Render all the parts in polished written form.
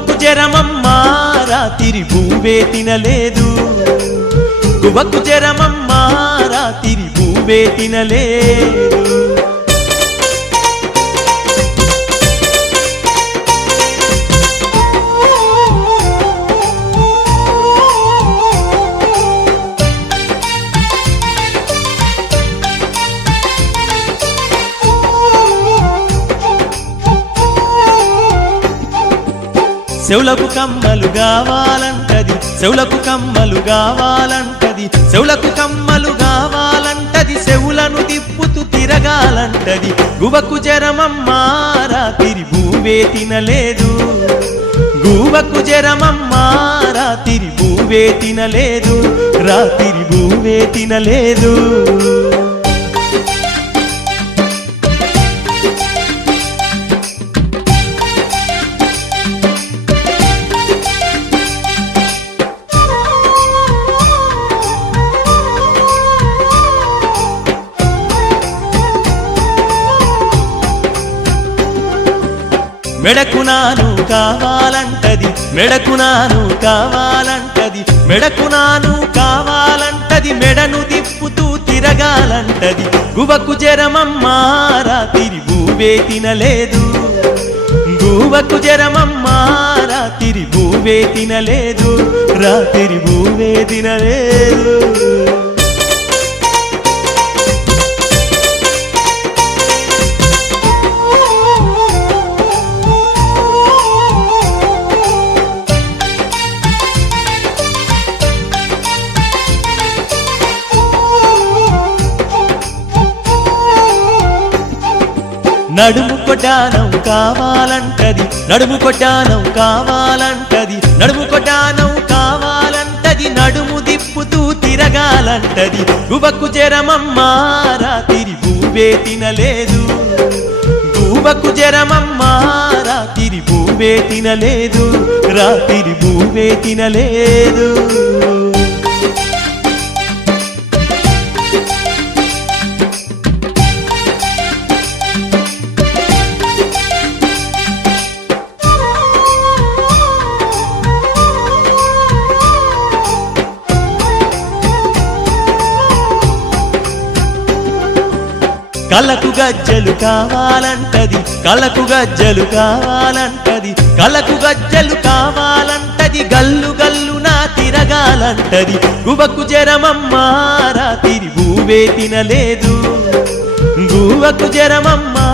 గువ్వకు జరమమ్మా రాతిరి భూవే తినలేదు గువ్వకు జరమమ్మా రాతిరి భూవే తినలేదు చెవులకు కమ్మలు కావాలంటది చెవులకు కమ్మలు కావాలంటది చెవులకు కమ్మలు కావాలంటది చెవులను తిప్పుతూ తిరగాలంటది గువ్వకు జరమమ్మా రాతిరి భూవే తినలేదు గువ్వకు జరమమ్మా రాతిరి భూవే తినలేదు రాతిరి భూవే తినలేదు మెడకు నాను కావాలంటది మెడకు నాను కావాలంటది మెడకు నాను కావాలంటది మెడను తిప్పుతూ తిరగాలంటది గువ్వకు జరమమ్మా రాతిరి భూవే తినలేదు గువ్వకు జరమమ్మా రాతిరి భూవే తినలేదు రాతిరి భూవే తినలేదు నడుము కొట్టానం కావాలంటది నడుము కొట్టానం కావాలంటది నడుము కొట్టానం కావాలంటది నడుము దిప్పుతూ తిరగాలంటది గువ్వకు జరమమ్మా రాతిరి భూవే తినలేదు గువ్వకు జరమమ్మా రాతిరి భూవే తినలేదు రాతిరి భూవే తినలేదు కళ్ళకు గజ్జలు కావాలంటది కళ్ళకు గజ్జలు కావాలంటది కళ్ళకు గజ్జలు కావాలంటది గల్లు గల్లు నా తిరగాలంటది గువ్వకు జరమమ్మా రాతిరి భూవే తినలేదు గువ్వకు జరమమ్మా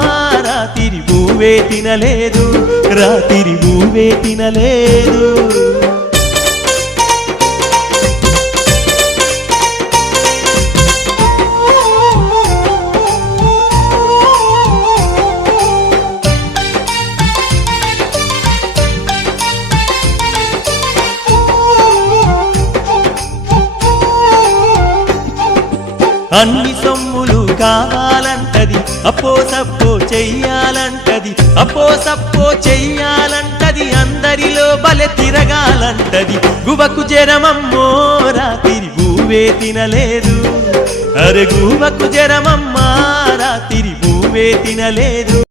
రాతిరి భూవే తినలేదు రాతిరి భూవే తినలేదు అన్ని సొమ్ములు కావాలంటది అప్పో సప్పో చెయ్యాలంటది అప్పో సప్పో చెయ్యాలంటది అందరిలో బలె తిరగాలంటది గువ్వకు జరమమ్మో రాతిరి భూవే తినలేదు అరే గువ్వకు జరమమ్మా రాతిరి భూవే తినలేదు